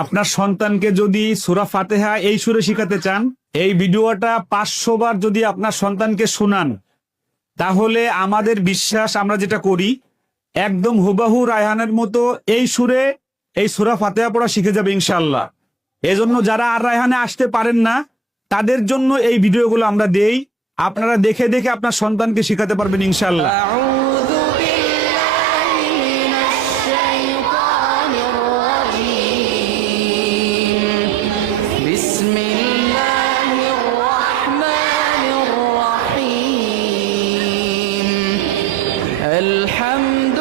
আপনার সন্তানকে যদি সূরা ফাতিহা এই সুরে শিখাতে চান, এই ভিডিওটা 500 বার যদি আপনার সন্তানকে শোনান, তাহলে আমাদের বিশ্বাস, আমরা যেটা করি, একদম হুবাহু রায়হানের মতো এই সুরে এই সূরা ফাতিহা পড়া শিখে যাবে ইনশাআল্লাহ। এজন্য যারা আর রায়হানে আসতে পারেন না, তাদের জন্য এই ভিডিওগুলো আমরা দেই। আপনারা দেখে দেখে আপনার সন্তানকে শিখাতে পারবেন ইনশাআল্লাহ। أعوذ بالله من الشيطان الرجيم بسم الله الرحمن الرحيم الحمد